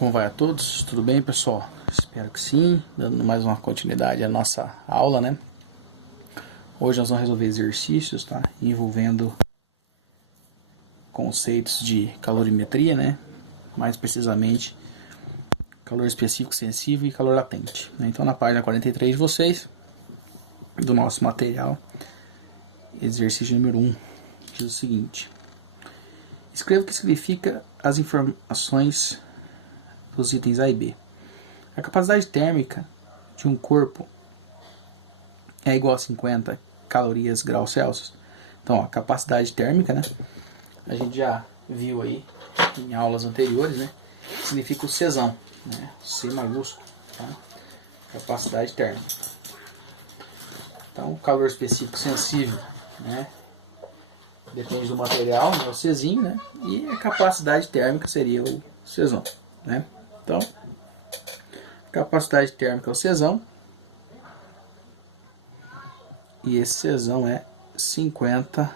Como vai a todos? Tudo bem, pessoal? Espero que sim. Dando mais uma continuidade à nossa aula, né? Hoje nós vamos resolver exercícios, tá? Envolvendo conceitos de calorimetria, né? Mais precisamente, calor específico sensível e calor latente, né? Então, na página 43 de vocês, do nosso material, exercício número 1, diz o seguinte: escreva o que significa as informações dos itens A e B. A capacidade térmica de um corpo é igual a 50 calorias graus Celsius. Então, ó, a capacidade térmica, né? A gente já viu aí em aulas anteriores, né? Significa o Czão, né? C maiúsculo, tá? Capacidade térmica. Então, calor específico sensível, né? Depende do material, né? O Czinho, né? E a capacidade térmica seria o Czão, né? Então, capacidade térmica é o Czão. E esse Czão é 50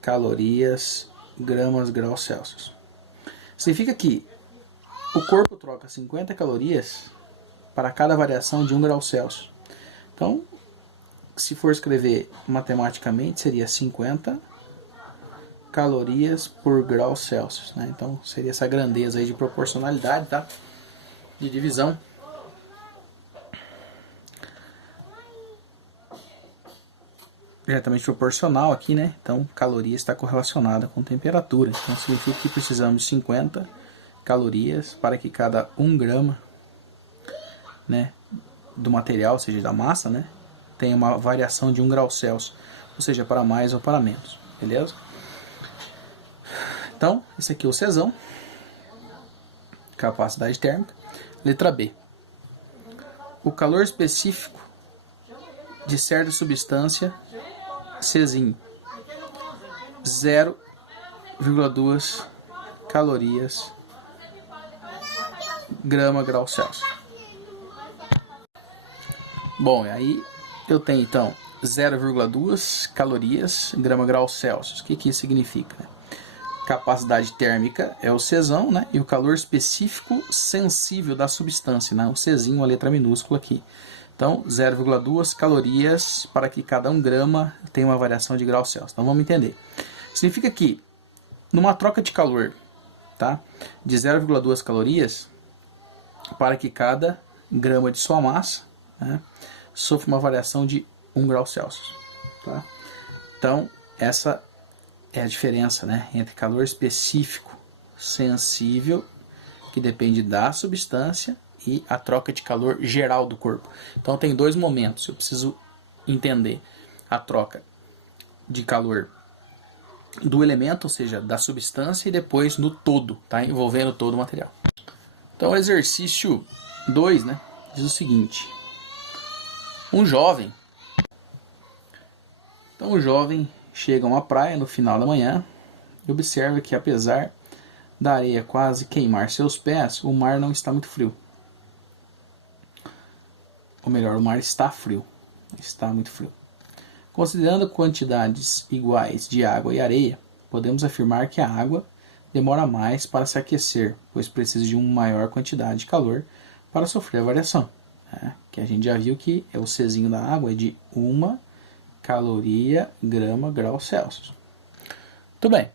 calorias gramas graus Celsius. Significa que o corpo troca 50 calorias para cada variação de 1 grau Celsius. Então, se for escrever matematicamente, seria 50 calorias por grau Celsius, né? Então, seria essa grandeza aí de proporcionalidade, tá? De divisão. Diretamente proporcional aqui, né? Então, caloria está correlacionada com temperatura. Então, significa que precisamos de 50 calorias para que cada 1 grama, né, do material, ou seja, da massa, né, tenha uma variação de 1 grau Celsius, ou seja, para mais ou para menos, beleza? Então, esse aqui é o Czão, capacidade térmica. Letra B. O calor específico de certa substância Czinho, 0,2 calorias grama grau Celsius. Bom, aí eu tenho então 0,2 calorias grama grau Celsius. O que isso significa? Capacidade térmica é o Czão, né? E o calor específico sensível da substância, né? O Czinho, a letra minúscula aqui. Então, 0,2 calorias para que cada 1 grama tenha uma variação de grau Celsius. Então, vamos entender. Significa que, numa troca de calor, tá, de 0,2 calorias, para que cada grama de sua massa, né, sofra uma variação de 1 grau Celsius. Tá? Então, essa é a diferença, né, entre calor específico sensível, que depende da substância, e a troca de calor geral do corpo. Então tem dois momentos, eu preciso entender a troca de calor do elemento, ou seja, da substância, e depois no todo, tá? Envolvendo todo o material. Então o exercício 2, né, diz o seguinte: um jovem chega a uma praia no final da manhã e observa que, apesar da areia quase queimar seus pés, o mar não está muito frio. Ou melhor, o mar está frio. Está muito frio. Considerando quantidades iguais de água e areia, podemos afirmar que a água demora mais para se aquecer, pois precisa de uma maior quantidade de calor para sofrer a variação. Que a gente já viu que o Czinho da água é de 1 caloria grama grau Celsius. Muito bem.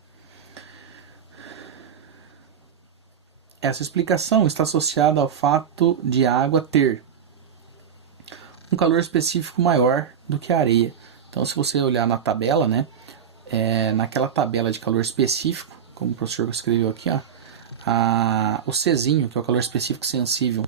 Essa explicação está associada ao fato de a água ter um calor específico maior do que a areia. Então, se você olhar na tabela, né, naquela tabela de calor específico, como o professor escreveu aqui, ó, o Czinho, que é o calor específico sensível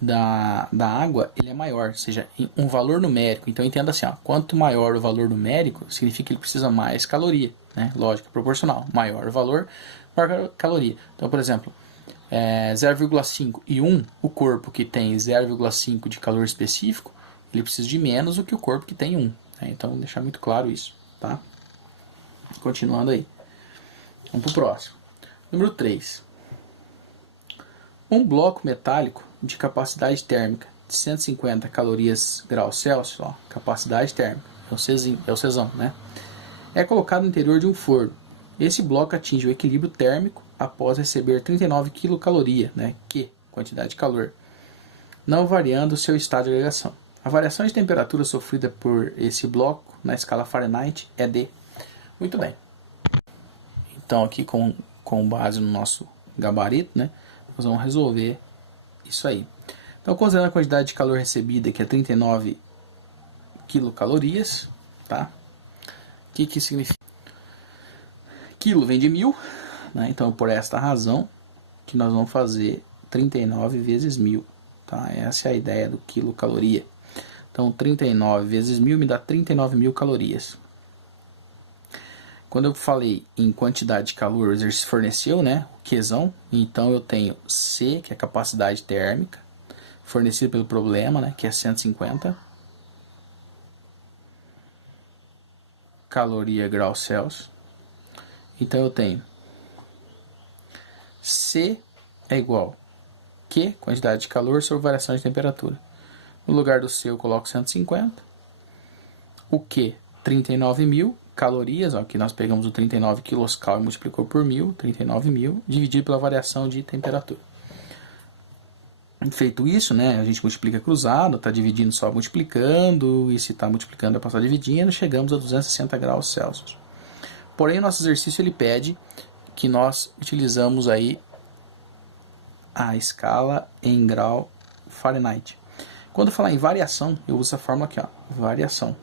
da água, ele é maior, ou seja, um valor numérico. Então, entenda assim, ó, quanto maior o valor numérico, significa que ele precisa mais caloria, né? Lógica proporcional. Maior o valor, maior caloria. Então, por exemplo, 0,5 e 1, o corpo que tem 0,5 de calor específico, ele precisa de menos do que o corpo que tem 1. Né? Então, deixar muito claro isso. Tá? Continuando aí. Vamos para o próximo. Número 3. Um bloco metálico de capacidade térmica de 150 calorias graus Celsius, ó, capacidade térmica, é o Czão, né? É colocado no interior de um forno Esse bloco atinge o equilíbrio térmico após receber 39 quilocaloria, né, Q, quantidade de calor, não variando o seu estado de agregação. A variação de temperatura sofrida por esse bloco na escala Fahrenheit é de... Muito bem. Então aqui com base no nosso gabarito, né, nós vamos resolver isso aí. Então, considerando a quantidade de calor recebida, que é 39 quilocalorias, tá? O que significa? Quilo vem de 1000, né? Então, por esta razão, que nós vamos fazer 39 vezes 1000, tá? Essa é a ideia do quilocaloria. Então, 39 vezes 1000 me dá 39.000 calorias. Quando eu falei em quantidade de calor, o exercício forneceu, né? O Qzão. Então, eu tenho C, que é a capacidade térmica, fornecido pelo problema, né? Que é 150 caloria grau Celsius. Então, eu tenho C é igual Q, quantidade de calor, sobre variação de temperatura. No lugar do C eu coloco 150. O Q, 39.000 calorias. Ó, aqui nós pegamos o 39 quiloscal e multiplicou por 1000, 39.000, dividido pela variação de temperatura. Feito isso, né, a gente multiplica cruzado, está dividindo só multiplicando, e se está multiplicando é passar dividindo, chegamos a 260 graus Celsius. Porém, o nosso exercício ele pede que nós utilizamos aí a escala em grau Fahrenheit. Quando falar em variação, eu uso essa fórmula aqui, ó, variação.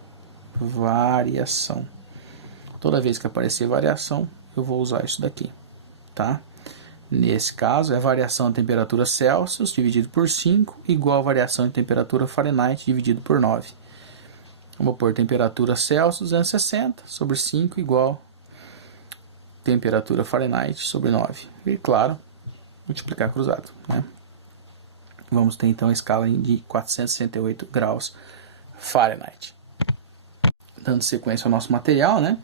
Toda vez que aparecer variação, eu vou usar isso daqui, tá? Nesse caso, é variação de temperatura Celsius dividido por 5, igual a variação de temperatura Fahrenheit dividido por 9. Vamos pôr temperatura Celsius 260 sobre 5 igual temperatura Fahrenheit sobre 9. E, claro, multiplicar cruzado, né? Vamos ter, então, a escala de 468 graus Fahrenheit. Dando sequência ao nosso material, né?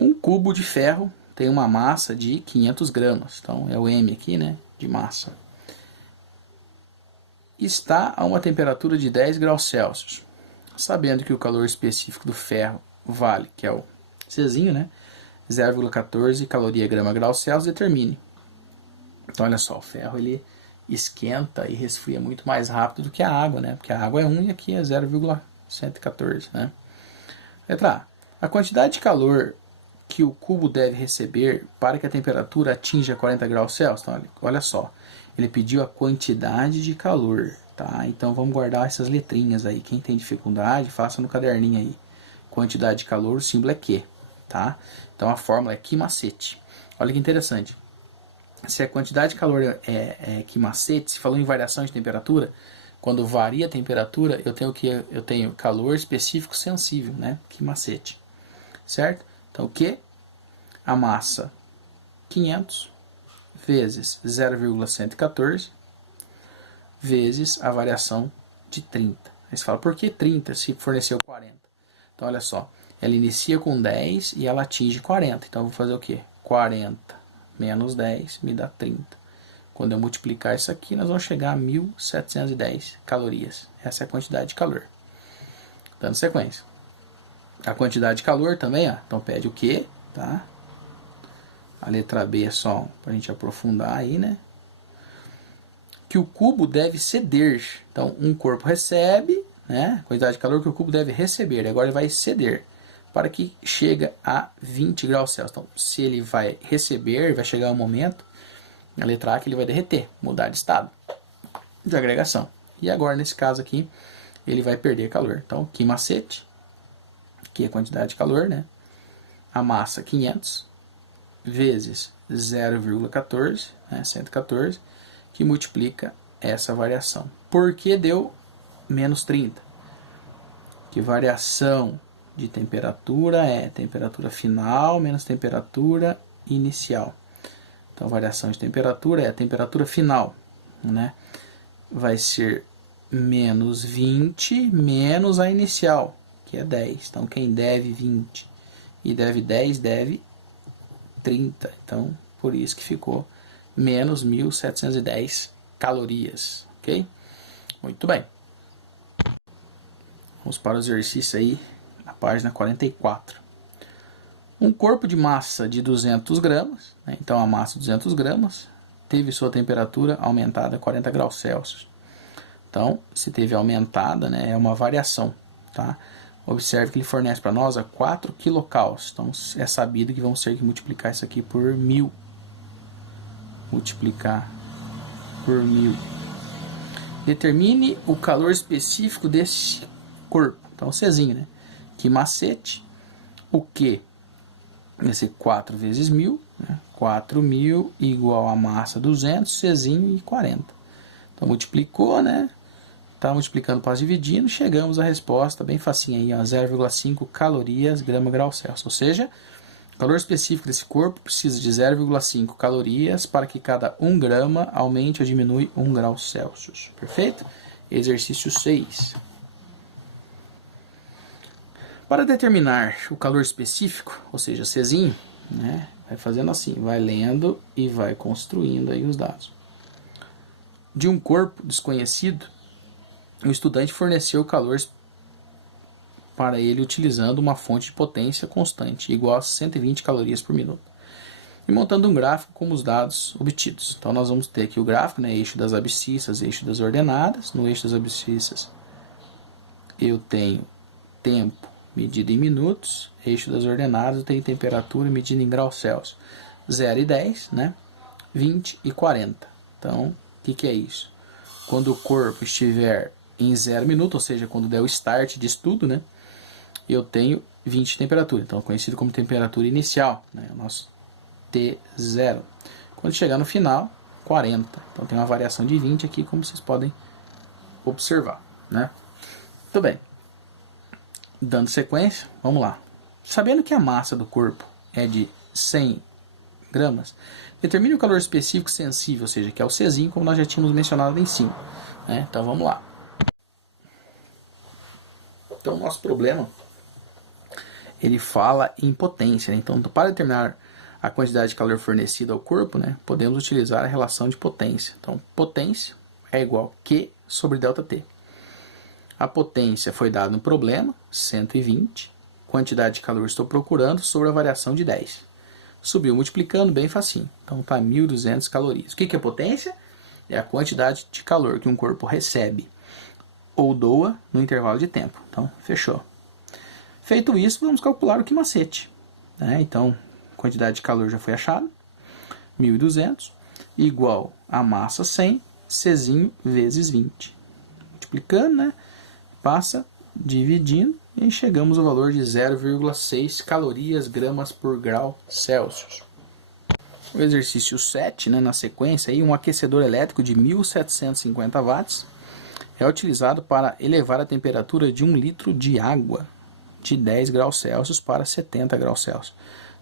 Um cubo de ferro tem uma massa de 500 gramas. Então, é o M aqui, né? De massa. Está a uma temperatura de 10 graus Celsius. Sabendo que o calor específico do ferro vale, que é o Czinho, né? 0,14 caloria grama grau Celsius, determine. Então, olha só, o ferro ele esquenta e resfria muito mais rápido do que a água, né? Porque a água é 1 e aqui é 0,114, né? Letra A. A quantidade de calor que o cubo deve receber para que a temperatura atinja 40 graus Celsius. Então, olha só, ele pediu a quantidade de calor, tá? Então vamos guardar essas letrinhas aí. Quem tem dificuldade, faça no caderninho aí. Quantidade de calor, o símbolo é Q, tá? Então a fórmula é Q macete. Olha que interessante. Se a quantidade de calor é Q macete, se falou em variação de temperatura, quando varia a temperatura, eu tenho calor específico sensível, né? Q macete, certo? Então, o que? A massa 500 vezes 0,114 vezes a variação de 30. Aí você fala, por que 30 se forneceu 40? Então, olha só, ela inicia com 10 e ela atinge 40. Então, eu vou fazer o quê? 40 menos 10 me dá 30. Quando eu multiplicar isso aqui, nós vamos chegar a 1.710 calorias. Essa é a quantidade de calor. Dando sequência. A quantidade de calor também, ó. Então pede o Q, tá? A letra B é só para a gente aprofundar aí, né? Que o cubo deve ceder. Então, um corpo recebe, né? A quantidade de calor que o cubo deve receber. Agora ele vai ceder para que chegue a 20 graus Celsius. Então, se ele vai receber, vai chegar um momento, a letra A, que ele vai derreter, mudar de estado de agregação. E agora, nesse caso aqui, ele vai perder calor. Então, Q macete, que é a quantidade de calor, né? A massa 500 vezes 0,14, né? 114, que multiplica essa variação. Por que deu menos 30? Que variação de temperatura é temperatura final menos temperatura inicial. Então, variação de temperatura é a temperatura final, né? Vai ser menos 20 menos a inicial, que é 10. Então, quem deve 20 e deve 10, deve 30. Então, por isso que ficou menos 1.710 calorias, ok? Muito bem. Vamos para o exercício aí, na página 44. Um corpo de massa de 200 gramas, né? Então a massa de 200 gramas teve sua temperatura aumentada a 40 graus Celsius. Então, se teve aumentada, né, é uma variação, tá? Observe que ele fornece para nós a 4 quilocals. Então, é sabido que vamos ter que multiplicar isso aqui por 1000. Multiplicar por 1000. Determine o calor específico desse corpo. Então, Czinho, né? Que macete. O Q vai ser 4 vezes 1000. Né? 4.000 igual a massa 200, Czinho e 40. Então, multiplicou, né? Tá multiplicando, passa dividindo, chegamos à resposta bem facinha aí, 0,5 calorias grama grau Celsius. Ou seja, o calor específico desse corpo precisa de 0,5 calorias para que cada 1 grama aumente ou diminui 1 grau Celsius. Perfeito? Exercício 6. Para determinar o calor específico, ou seja, Czinho, né, vai fazendo assim, vai lendo e vai construindo aí os dados. De um corpo desconhecido, o estudante forneceu calor para ele utilizando uma fonte de potência constante, igual a 120 calorias por minuto. E montando um gráfico com os dados obtidos. Então nós vamos ter aqui o gráfico, né, eixo das abscissas, eixo das ordenadas. No eixo das abscissas eu tenho tempo medido em minutos, eixo das ordenadas eu tenho temperatura medida em graus Celsius. 0 e 10, né? 20 e 40. Então, o que é isso? Quando o corpo estiver em 0 minuto, ou seja, quando der o start de estudo, né, eu tenho 20 de temperatura, então conhecido como temperatura inicial, né, o nosso T0. Quando chegar no final, 40. Então tem uma variação de 20 aqui, como vocês podem observar, né? Muito bem. Dando sequência, vamos lá. Sabendo que a massa do corpo é de 100 gramas, determine o calor específico sensível, ou seja, que é o Czinho, como nós já tínhamos mencionado lá em cima, né? Então vamos lá. Então, o nosso problema, ele fala em potência, né? Então, para determinar a quantidade de calor fornecida ao corpo, né, podemos utilizar a relação de potência. Então, potência é igual a Q sobre ΔT. A potência foi dada no problema, 120. Quantidade de calor estou procurando sobre a variação de 10. Subiu multiplicando, bem facinho. Então, está 1.200 calorias. O que é potência? É a quantidade de calor que um corpo recebe ou doa no intervalo de tempo. Então, fechou. Feito isso, vamos calcular o que macete. Né? Então, quantidade de calor já foi achada. 1.200 igual a massa 100, Czinho vezes 20. Multiplicando, né? Passa dividindo e chegamos ao valor de 0,6 calorias gramas por grau Celsius. O exercício 7, né, na sequência, aí, um aquecedor elétrico de 1.750 watts é utilizado para elevar a temperatura de 1 litro de água de 10 graus Celsius para 70 graus Celsius.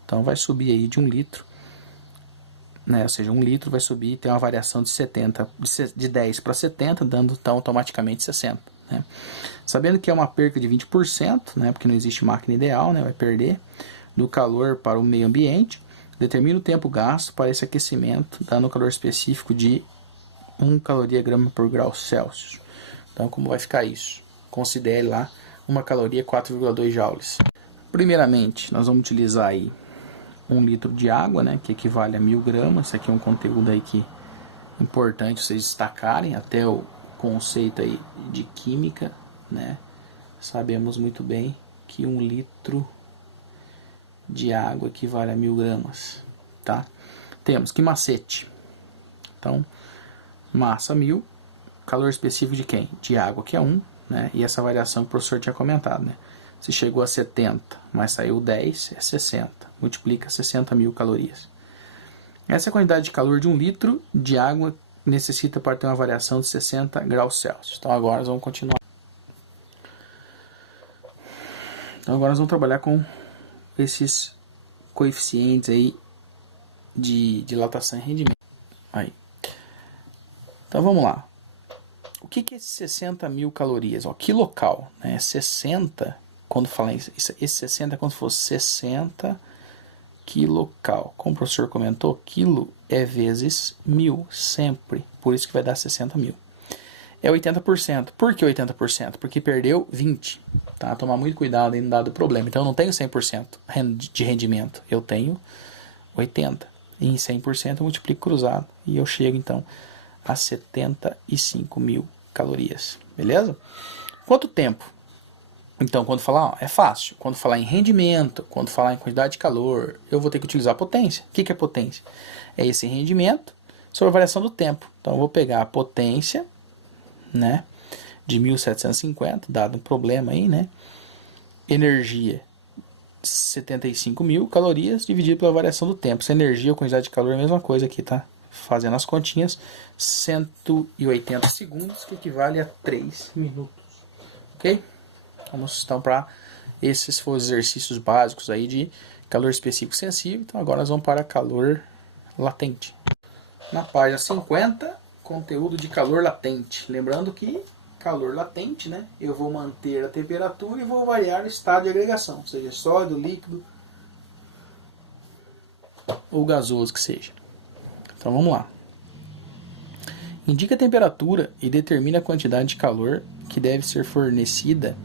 Então vai subir aí de 1 litro, né? Ou seja, 1 litro vai subir e tem uma variação de 10 para 70, dando então automaticamente 60. Né? Sabendo que é uma perca de 20%, né, porque não existe máquina ideal, né, vai perder, do calor para o meio ambiente, determina o tempo gasto para esse aquecimento, dando um calor específico de 1 caloria grama por grau Celsius. Então, como vai ficar isso? Considere lá 1 caloria 4,2 joules. Primeiramente, nós vamos utilizar aí 1 litro de água, né, que equivale a 1.000 gramas. Isso aqui é um conteúdo aí que é importante vocês destacarem, até o conceito aí de química, né? Sabemos muito bem que 1 litro de água equivale a 1.000 gramas, tá? Temos que macete. Então, massa 1.000, calor específico de quem? De água, que é 1, né? E essa variação que o professor tinha comentado, né? Se chegou a 70, mas saiu 10, é 60. Multiplica 60.000 calorias. Essa é a quantidade de calor de 1 litro de água necessita para ter uma variação de 60 graus Celsius. Então agora nós vamos continuar. Então agora nós vamos trabalhar com esses coeficientes aí de dilatação e rendimento. Aí. Então vamos lá. O que é esses 60.000 calorias? Ó, quilocal, né? 60, quando falar isso, esse 60 é como se fosse 60 quilocal. Como o professor comentou, quilo é vezes 1.000, sempre. Por isso que vai dar 60.000. É 80%. Por que 80%? Porque perdeu 20. tá? Tomar muito cuidado em dado problema. Então eu não tenho 100% de rendimento, eu tenho 80%. E em 100% eu multiplico cruzado e eu chego então a 75.000 calorias, beleza? Quanto tempo? Então, quando falar, é fácil. Quando falar em rendimento, quando falar em quantidade de calor, eu vou ter que utilizar potência. O que é potência? É esse rendimento sobre a variação do tempo. Então, eu vou pegar a potência, né, de 1750, dado um problema aí, né? Energia, 75.000 calorias, dividido pela variação do tempo. Essa energia ou quantidade de calor é a mesma coisa aqui, tá? Fazendo as continhas, 180 segundos, que equivale a 3 minutos. Ok? Vamos então para esses foram os exercícios básicos aí de calor específico sensível. Então agora nós vamos para calor latente. Na página 50, conteúdo de calor latente. Lembrando que calor latente, né? Eu vou manter a temperatura e vou variar o estado de agregação, seja sólido, líquido ou gasoso que seja. Então vamos lá. Indica a temperatura e determina a quantidade de calor que deve ser fornecida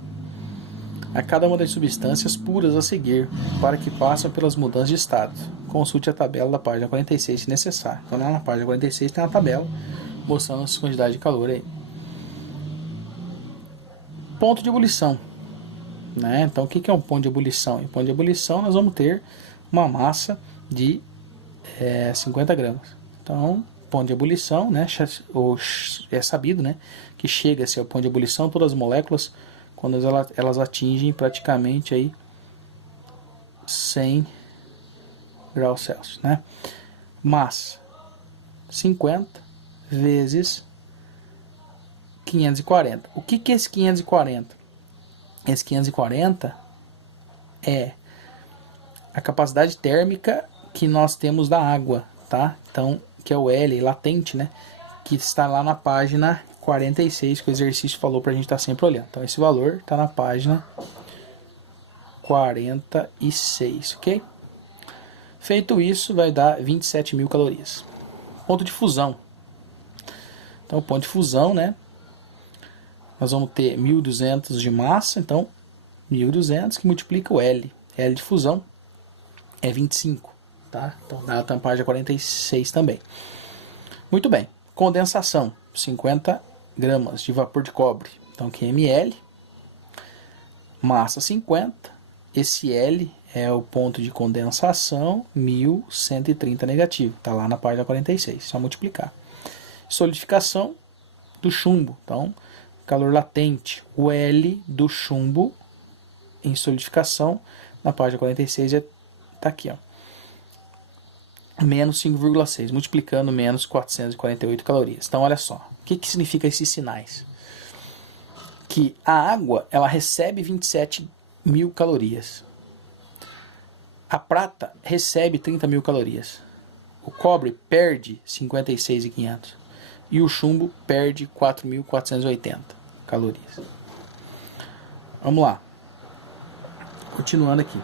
a cada uma das substâncias puras a seguir, para que passem pelas mudanças de estado. Consulte a tabela da página 46 se necessário. Então lá na página 46 tem uma tabela mostrando as quantidades de calor aí. Ponto de ebulição. Né? Então o que é um ponto de ebulição? Em ponto de ebulição nós vamos ter uma massa de 50 gramas. Então, ponto de ebulição, né? É sabido, né, que chega-se ao ponto de ebulição todas as moléculas quando elas atingem praticamente aí 100 graus Celsius, né? Massa 50 vezes 540. O que é esse 540? Esse 540 é a capacidade térmica que nós temos da água, tá? Então, que é o L latente, né? Que está lá na página 46, que o exercício falou pra gente estar sempre olhando. Então, esse valor está na página 46, ok? Feito isso, vai dar 27.000 calorias. Ponto de fusão. Então, o ponto de fusão, né? Nós vamos ter 1.200 de massa, então 1.200 que multiplica o L. L de fusão é 25, tá? Então, dá a página 46 também. Muito bem. Condensação, 50 gramas de vapor de cobre. Então, aqui é ml. Massa 50. Esse L é o ponto de condensação, 1.130 negativo. Está lá na página 46. Só multiplicar. Solidificação do chumbo. Então, calor latente. O L do chumbo em solidificação, na página 46, está aqui, ó. Menos 5,6, multiplicando menos 448 calorias. Então, olha só. O que significa esses sinais? Que a água, ela recebe 27.000 calorias. A prata recebe 30.000 calorias. O cobre perde 56.500. E o chumbo perde 4.480 calorias. Vamos lá. Continuando aqui.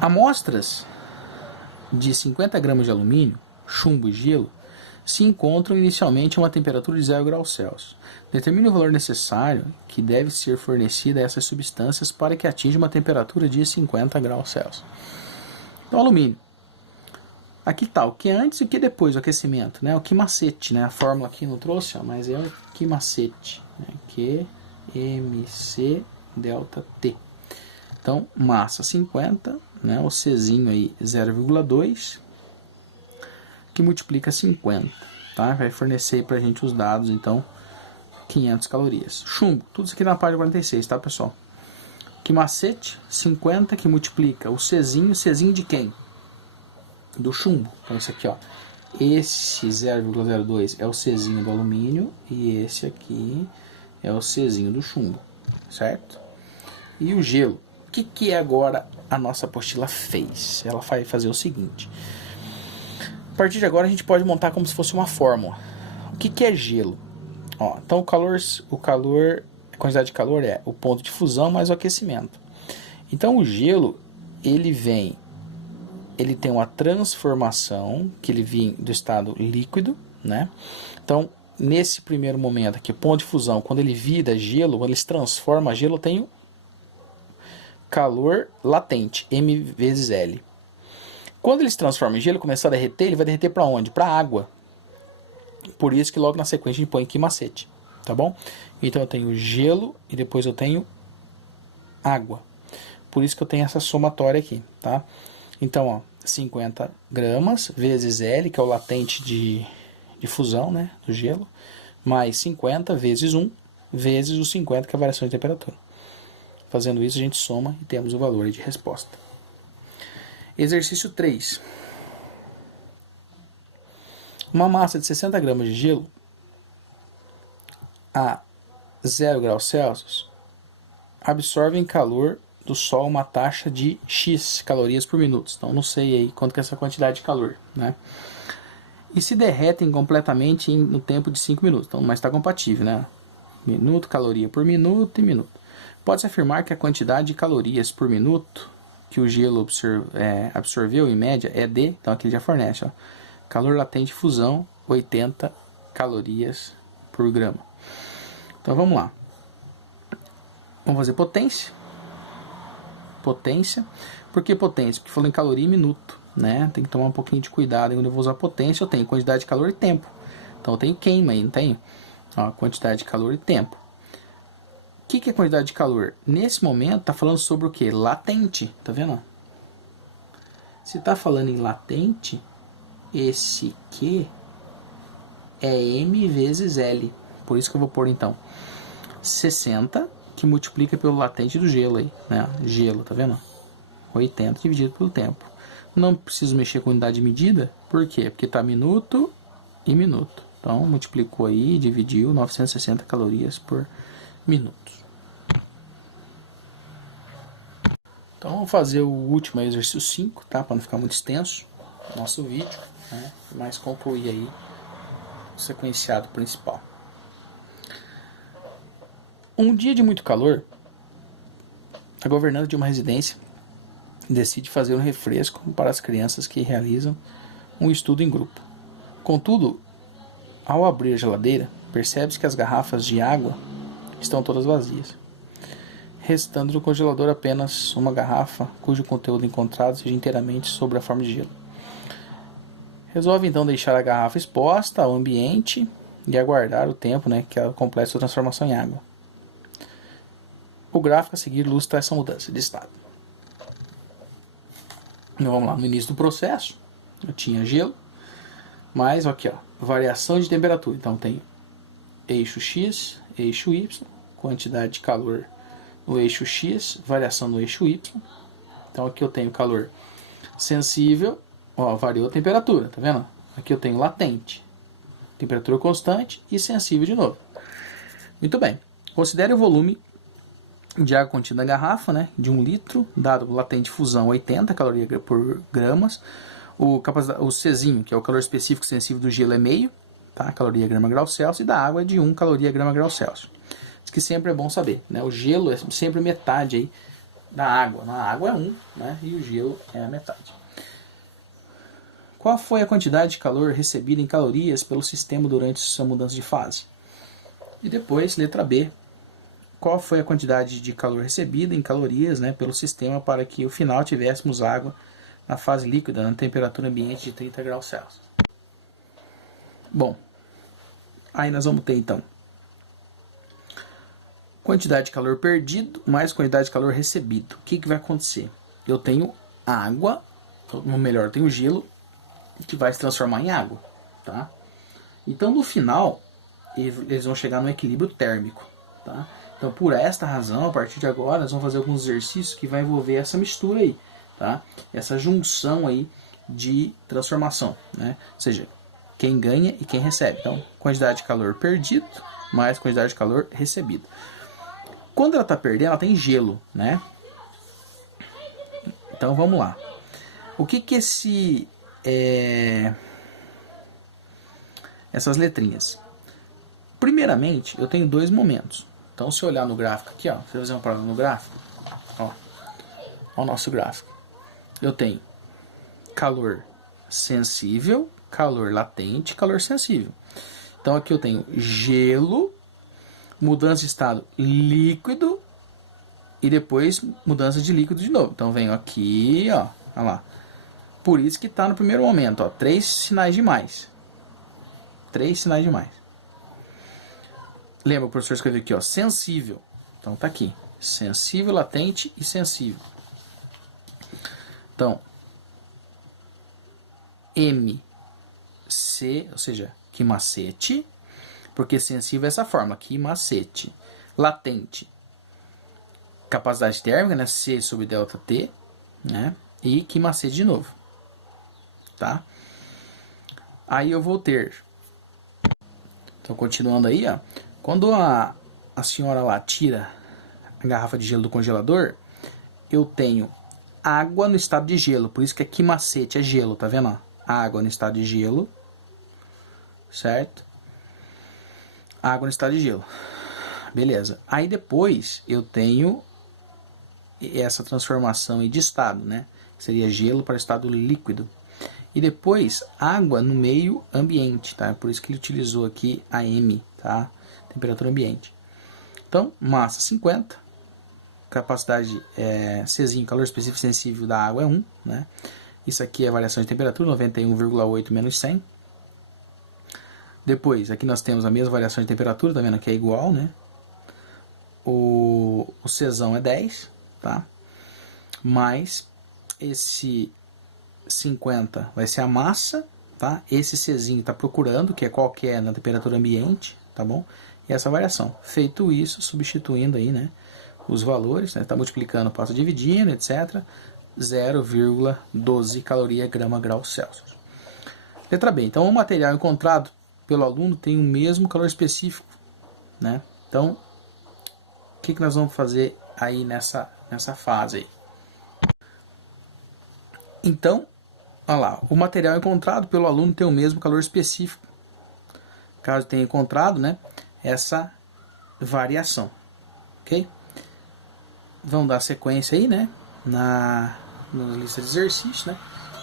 Amostras de 50 gramas de alumínio, chumbo e gelo se encontram inicialmente a uma temperatura de 0 graus Celsius. Determine o valor necessário que deve ser fornecido a essas substâncias para que atinja uma temperatura de 50 graus Celsius. Então, alumínio. Aqui está o que antes e o que depois do aquecimento, né? O que macete, né? A fórmula aqui não trouxe, ó, mas é o que macete, né? QMC delta T. Então, massa 50, né? O Czinho aí 0,2, que multiplica 50, tá? Vai fornecer para a gente os dados, então, 500 calorias. Chumbo, tudo isso aqui na página 46, tá, pessoal? Que macete, 50, que multiplica o Czinho de quem? Do chumbo. Então, esse aqui, ó. Esse 0,02 é o Czinho do alumínio e esse aqui é o Czinho do chumbo, certo? E o gelo. O que agora a nossa apostila fez? Ela vai fazer o seguinte. A partir de agora a gente pode montar como se fosse uma fórmula. O que é gelo? Ó, então a quantidade de calor é o ponto de fusão mais o aquecimento. Então o gelo, ele tem uma transformação, que ele vem do estado líquido, né? Então nesse primeiro momento aqui, ponto de fusão, quando ele vira gelo, quando ele se transforma a gelo, eu tenho calor latente, M vezes L. Quando ele se transforma em gelo e começar a derreter, ele vai derreter para onde? Para água. Por isso que logo na sequência a gente põe aqui macete, tá bom? Então eu tenho gelo e depois eu tenho água. Por isso que eu tenho essa somatória aqui, tá? Então, ó, 50 gramas vezes L, que é o latente de fusão, né, do gelo, mais 50 vezes 1, vezes os 50, que é a variação de temperatura. Fazendo isso, a gente soma e temos o valor de resposta. Exercício 3. Uma massa de 60 gramas de gelo a 0 graus Celsius absorve em calor do Sol uma taxa de X calorias por minuto. Então, não sei aí quanto que é essa quantidade de calor, né? E se derretem completamente no tempo de 5 minutos. Então, mas está compatível, né? Minuto, caloria por minuto e minuto. Pode-se afirmar que a quantidade de calorias por minuto que o gelo absorveu, em média, é de... Então, aqui ele já fornece, ó, calor latente de fusão, 80 calorias por grama. Então, vamos lá. Vamos fazer potência. Potência. Por que potência? Porque falou em caloria e minuto, né? Tem que tomar um pouquinho de cuidado. Quando eu vou usar potência, eu tenho quantidade de calor e tempo. Então, eu tenho queima aí, não tenho? Ó, quantidade de calor e tempo. O que é quantidade de calor? Nesse momento, está falando sobre o que? Latente. Tá vendo? Se está falando em latente, esse Q é M vezes L. Por isso que eu vou pôr, então, 60, que multiplica pelo latente do gelo aí, né? Gelo, tá vendo? 80 dividido pelo tempo. Não preciso mexer com unidade de medida. Por quê? Porque tá minuto e minuto. Então, multiplicou aí, dividiu 960 calorias por minuto. Então, vamos fazer o último exercício 5, tá? Para não ficar muito extenso o nosso vídeo, né? Mas concluir aí o sequenciado principal. Um dia de muito calor, a governanta de uma residência decide fazer um refresco para as crianças que realizam um estudo em grupo. Contudo, ao abrir a geladeira, percebe-se que as garrafas de água estão todas vazias, restando no congelador apenas uma garrafa cujo conteúdo encontrado seja inteiramente sob a forma de gelo. Resolve então deixar a garrafa exposta ao ambiente e aguardar o tempo, né, que ela complete sua transformação em água. O gráfico a seguir ilustra essa mudança de estado. Então vamos lá, no início do processo, eu tinha gelo, mas aqui, ó, variação de temperatura. Então tem eixo X, eixo Y, quantidade de calor no eixo X, variação no eixo Y. Então aqui eu tenho calor sensível, ó, variou a temperatura, tá vendo? Aqui eu tenho latente, temperatura constante e sensível de novo. Muito bem, considere o volume de água contida na garrafa, né, de 1 litro, dado o latente de fusão 80 calorias por gramas, o Czinho, que é o calor específico sensível do gelo, é meio, tá, caloria grama grau Celsius, e da água é de 1 caloria grama grau Celsius. Isso que sempre é bom saber, né, o gelo é sempre metade aí da água, a água é 1, né, e o gelo é a metade. Qual foi a quantidade de calor recebida em calorias pelo sistema durante sua mudança de fase? E depois, letra B, qual foi a quantidade de calor recebida em calorias, né, pelo sistema para que no final tivéssemos água na fase líquida, na temperatura ambiente de 30 graus Celsius. Bom, aí nós vamos ter então quantidade de calor perdido mais quantidade de calor recebido. O que vai acontecer? Eu tenho água, ou melhor, eu tenho gelo que vai se transformar em água, tá? Então no final eles vão chegar no equilíbrio térmico, tá? Então, por esta razão, a partir de agora, nós vamos fazer alguns exercícios que vai envolver essa mistura aí, tá? Essa junção aí de transformação, né? Ou seja, quem ganha e quem recebe. Então, quantidade de calor perdido mais quantidade de calor recebido. Quando ela está perdendo, ela tem gelo, né? Então, vamos lá. O que essas letrinhas? Primeiramente, eu tenho dois momentos. Então, se eu olhar no gráfico aqui, ó, se eu fazer uma prova no gráfico, ó o nosso gráfico. Eu tenho calor sensível, calor latente, calor sensível. Então aqui eu tenho gelo, mudança de estado líquido e depois mudança de líquido de novo. Então venho aqui, ó, olha lá. Por isso que está no primeiro momento, ó, 3 sinais de mais. 3 sinais de mais. Lembra, o professor escreveu aqui, ó, sensível. Então tá aqui, sensível, latente e sensível. Então, MC, ou seja, quimacete, porque sensível é essa forma, quimacete. Latente, capacidade térmica, né, C sobre delta T, né, e quimacete de novo, tá? Aí eu vou ter, então continuando aí, ó, quando a senhora lá tira a garrafa de gelo do congelador, eu tenho água no estado de gelo, por isso que é quimacete, é gelo, tá vendo? Ó? Água no estado de gelo, certo? Água no estado de gelo, beleza. Aí depois eu tenho essa transformação aí de estado, né? Seria gelo para estado líquido. E depois água no meio ambiente, tá? Por isso que ele utilizou aqui a M, tá? Temperatura ambiente. Então, massa 50, capacidade Czinho, calor específico sensível da água é 1, né? Isso aqui é a variação de temperatura, 91,8 menos 100. Depois, aqui nós temos a mesma variação de temperatura, tá vendo que é igual, né? O Czão é 10, tá? Mais esse 50 vai ser a massa, tá? Esse Czinho está procurando, que é qual que é na temperatura ambiente, tá bom? E essa variação. Feito isso, substituindo aí, né, os valores, né, tá multiplicando, passa dividindo, etc. 0,12 caloria grama grau Celsius. Letra B. Então, o material encontrado pelo aluno tem o mesmo calor específico, né? Então, o que nós vamos fazer aí nessa fase aí? Então, olha lá, o material encontrado pelo aluno tem o mesmo calor específico. Caso tenha encontrado, né, essa variação, ok? Vamos dar sequência aí, né, na lista de exercícios, né?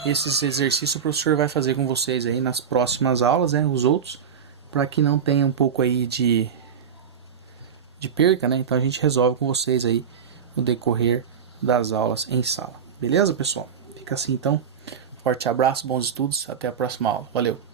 Esses exercícios o professor vai fazer com vocês aí nas próximas aulas, né, os outros, para que não tenha um pouco aí de perca, né? Então a gente resolve com vocês aí no decorrer das aulas em sala. Beleza, pessoal? Fica assim então. Forte abraço, bons estudos, até a próxima aula. Valeu!